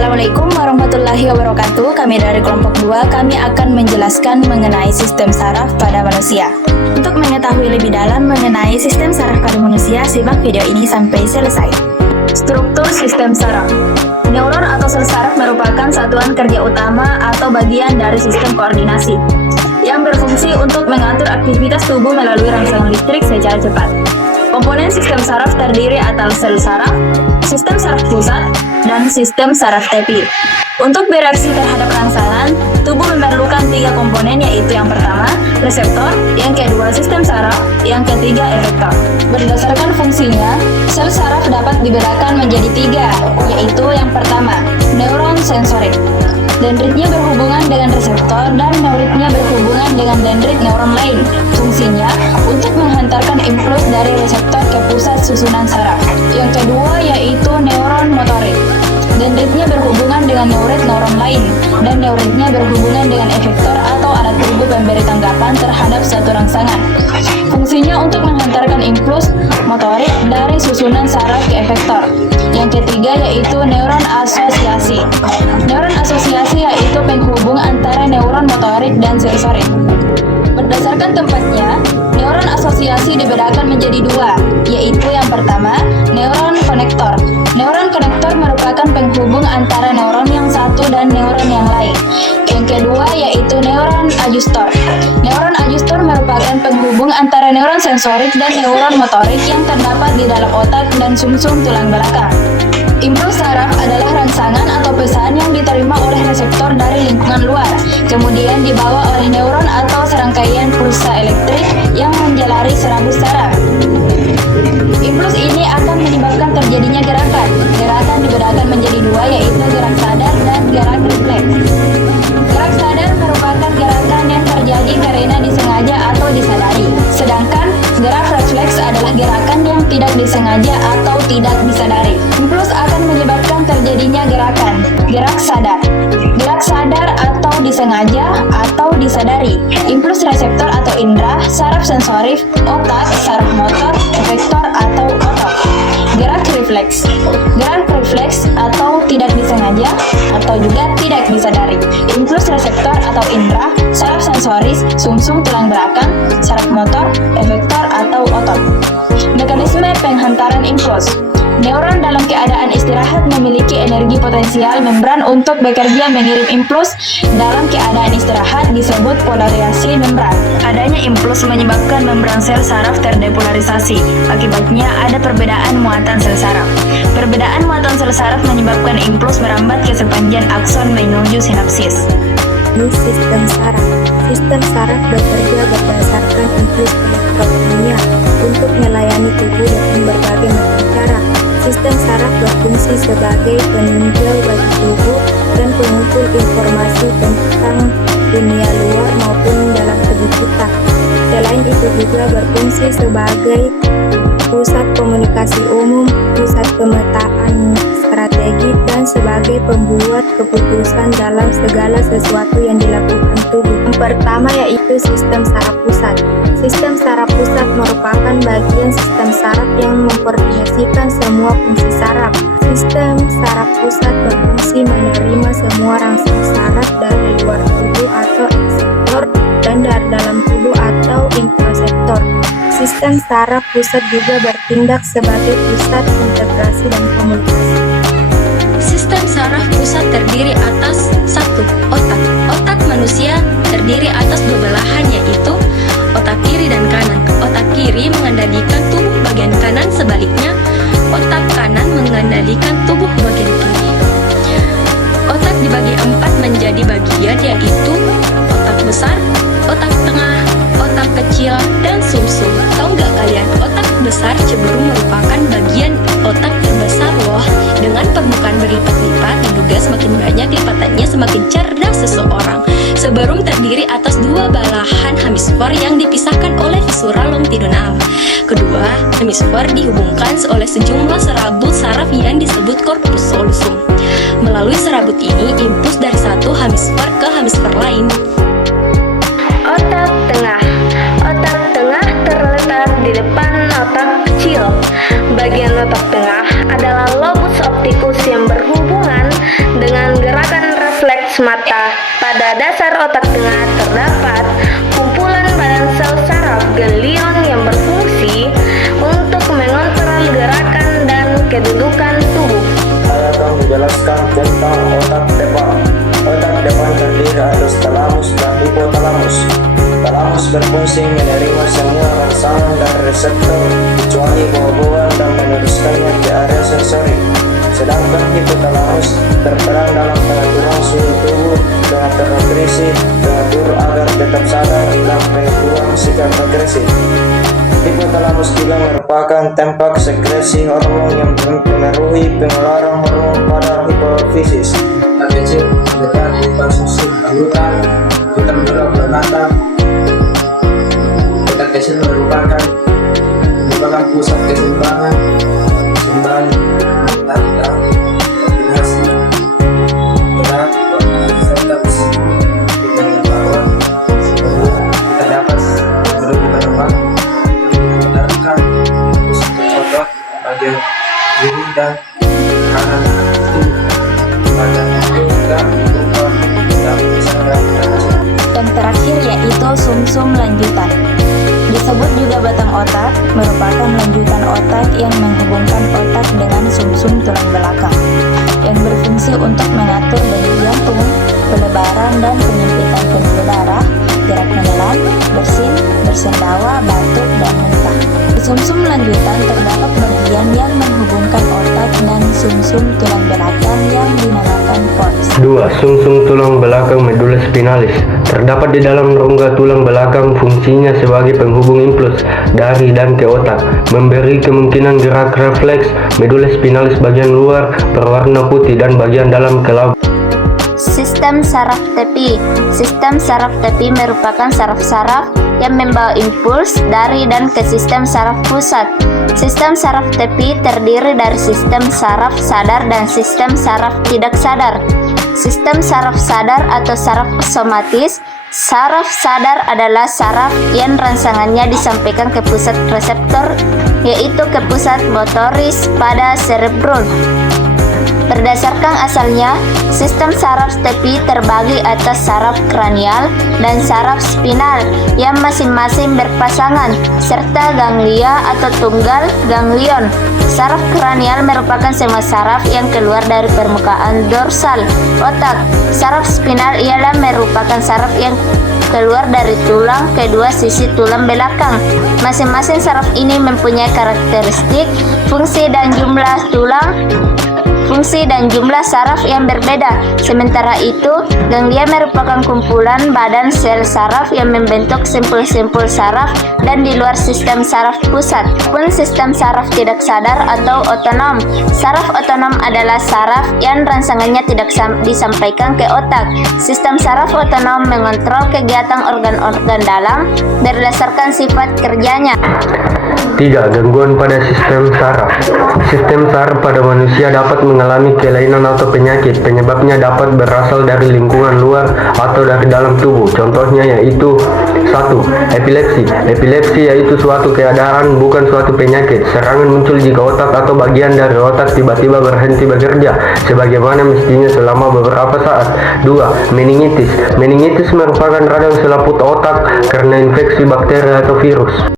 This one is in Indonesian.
Assalamualaikum warahmatullahi wabarakatuh. Kami dari kelompok 2, kami akan menjelaskan mengenai sistem saraf pada manusia. Untuk mengetahui lebih dalam mengenai sistem saraf pada manusia, simak video ini sampai selesai. Struktur sistem saraf. Neuron atau sel saraf merupakan satuan kerja utama atau bagian dari sistem koordinasi yang berfungsi untuk mengatur aktivitas tubuh melalui rangsangan listrik secara cepat. Komponen sistem saraf terdiri atas sel saraf, sistem saraf pusat, dan sistem saraf tepi. Untuk bereaksi terhadap rangsangan, tubuh memerlukan 3 komponen, yaitu yang pertama, reseptor, yang kedua, sistem saraf, yang ketiga, efektor. Berdasarkan fungsinya, sel saraf dapat dibedakan menjadi 3, yaitu yang pertama, neuron sensorik. Dendritnya berhubungan dengan reseptor dan neuritnya berhubungan dengan dendrit neuron lain. Fungsinya untuk menghantarkan impuls dari reseptor ke pusat susunan saraf. Yang kedua yaitu neuron motorik. Dendritnya berhubungan dengan neurit neuron lain dan neuritnya berhubungan dengan efektor atau alat tubuh pemberi tanggapan terhadap suatu rangsangan. Fungsinya untuk menghantarkan impuls motorik dari susunan saraf ke efektor. Yang ketiga yaitu neuron asosiasi. Neuron asosiasi yaitu penghubung antara neuron motorik dan sensorik. Berdasarkan tempatnya, neuron asosiasi dibedakan menjadi 2, yaitu yang pertama, neuron konektor. Neuron konektor merupakan penghubung antara neuron yang satu dan neuron yang lain. Yang kedua yaitu neuron adjustor. Neuron adjustor merupakan penghubung antara neuron sensorik dan neuron motorik yang terdapat di dalam otak dan sumsum tulang belakang. Impuls saraf adalah rangsangan atau pesan yang diterima oleh reseptor dari lingkungan luar, kemudian dibawa oleh neuron atau serangkaian pulsa elektrik yang menjalari serabut saraf. Impuls ini akan menyebabkan terjadinya gerakan. Gerakan dibedakan menjadi 2, yaitu gerak sadar dan gerak refleks. Gerak sadar merupakan gerakan yang terjadi karena disengaja atau disadari, sedangkan gerak refleks adalah gerakan yang tidak disengaja atau tidak disadari. Impuls akan menyebabkan terjadinya gerakan. Gerak sadar. Gerak sadar atau disengaja atau disadari. Impuls reseptor atau indera, saraf sensorik, otak, saraf motor, efektor atau otot. Gerak refleks. Gerak refleks atau tidak disengaja atau juga tidak disadari. Impuls reseptor atau indera, saraf sensoris, sumsum tulang belakang, saraf motor, efektor atau otot. Mekanisme penghantaran impuls. Neuron dalam keadaan istirahat memiliki energi potensial membran untuk bekerja mengirim impuls. Dalam keadaan istirahat disebut polarisasi membran. Adanya impuls menyebabkan membran sel saraf terdepolarisasi. Akibatnya ada perbedaan muatan sel saraf. Perbedaan muatan sel saraf menyebabkan impuls merambat ke sepanjang akson menuju sinapsis. Ini sistem saraf. Sistem saraf bekerja berdasarkan impuls elektrokimia untuk melayani tubuh dengan berbagai macam cara. Sistem saraf berfungsi sebagai penunjang bagi tubuh dan pengumpul informasi tentang dunia luar maupun dalam tubuh kita. Selain itu juga berfungsi sebagai pusat komunikasi umum, pusat pemetaan strategi, dan sebagai pembuat keputusan dalam segala sesuatu yang dilakukan tubuh. Yang pertama yaitu sistem saraf pusat. Sistem saraf pusat merupakan bagian sistem saraf yang mengkoordinasikan semua fungsi saraf. Sistem saraf pusat berfungsi menerima semua rangsang saraf dari luar tubuh atau ekseptor dan dari dalam tubuh atau introseptor. Sistem saraf pusat juga bertindak sebagai pusat integrasi dan komunikasi. Sistem saraf pusat terdiri atas 1. Otak. Otak manusia terdiri atas 2 belahan, yaitu otak kiri dan kanan. Otak kiri mengendalikan tubuh bagian kanan, sebaliknya otak kanan mengendalikan tubuh bagian kiri. Otak dibagi 4 menjadi bagian, yaitu otak besar, otak tengah, otak kecil, dan sumsum. Tahu nggak kalian, otak besar cenderung merupakan bagian otak terbesar loh. Dengan permukaan berlipat-lipat, diduga semakin banyak lipatannya semakin cerdas seseorang. Sebarum terdiri atas 2 belahan hemisfer yang dipisahkan oleh visura longitudinal. Kedua, hemisfer dihubungkan oleh sejumlah serabut saraf yang disebut corpus callosum. Melalui serabut ini, impuls dari satu hemisfer ke hemisfer lain. Otak tengah. Otak tengah terletak di depan otak kecil. Bagian otak tengah adalah lobus opticus yang berhubungan dengan refleks mata. Pada dasar otak tengah terdapat kumpulan badan sel saraf ganglion yang berfungsi untuk mengontrol gerakan dan kedudukan tubuh. Saya akan menjelaskan tentang otak depan. Otak depan terdiri atas talamus dan hipotalamus. Talamus berfungsi menerima semua rangsangan dan reseptor kecuali bau-bauan dan meneruskannya ke area sensori. Sedangkan hipotalamus berperan dalam pengaturan suhu tubuh, mengatur nutrisi, mengatur agar tetap sadar dan membuang sikap agresif. Hipotalamus juga merupakan tempat sekresi hormon yang mempengaruhi pengeluaran hormon pada hipofisis. Otak kecil terletak di susun anggota berat penata. Otak kecil merupakan pusat keseimbangan sembari dan koordinasi gerak otak di bagian bawah sebelum kita dapat bergerak memutarkan pusat otot bagian kiri dan kanan tubuh. Badan itu juga berupa dan sadar dan Yang terakhir yaitu sumsum lanjutan. Disebut juga batang otak, merupakan lanjutan otak yang menghubungkan otak dengan sumsum tulang belakang, yang berfungsi untuk mengatur denyut jantung, pelebaran dan penyempitan pembuluh darah, gerak menelan, bersin, bersendawa, batuk, dan muntah. Di sumsum lanjutan terdapat bagian yang menghubungkan otak dan sumsum tulang belakang yang dinamakan pons. 2. Sumsum tulang belakang medulla spinalis terdapat di dalam rongga tulang belakang, fungsinya sebagai penghubung impuls dari dan ke otak, memberi kemungkinan gerak refleks. Medulla spinalis bagian luar berwarna putih dan bagian dalam kelabu. Sistem saraf tepi. Sistem saraf tepi merupakan saraf-saraf yang membawa impuls dari dan ke sistem saraf pusat. Sistem saraf tepi terdiri dari sistem saraf sadar dan sistem saraf tidak sadar. Sistem saraf sadar atau saraf somatis. Saraf sadar adalah saraf yang rangsangannya disampaikan ke pusat reseptor, yaitu ke pusat motoris pada cerebrum. Berdasarkan asalnya, sistem saraf tepi terbagi atas saraf kranial dan saraf spinal yang masing-masing berpasangan, serta ganglia atau tunggal ganglion. Saraf kranial merupakan semua saraf yang keluar dari permukaan dorsal otak. Saraf spinal ialah merupakan saraf yang keluar dari tulang kedua sisi tulang belakang. Masing-masing saraf ini mempunyai karakteristik, fungsi dan jumlah saraf yang berbeda. Sementara itu, ganglia merupakan kumpulan badan sel saraf yang membentuk simpul-simpul saraf dan di luar sistem saraf pusat. Pun sistem saraf tidak sadar atau otonom. Saraf otonom adalah saraf yang rangsangannya tidak disampaikan ke otak. Sistem saraf otonom mengontrol kegiatan organ-organ dalam berdasarkan sifat kerjanya. 3. Gangguan pada sistem saraf. Sistem saraf pada manusia dapat mengalami kelainan atau penyakit. Penyebabnya dapat berasal dari lingkungan luar atau dari dalam tubuh. Contohnya yaitu 1. Epilepsi. Epilepsi yaitu suatu keadaan, bukan suatu penyakit. Serangan muncul jika otak atau bagian dari otak tiba-tiba berhenti bekerja sebagaimana mestinya selama beberapa saat. 2. Meningitis. Meningitis merupakan radang selaput otak karena infeksi bakteri atau virus.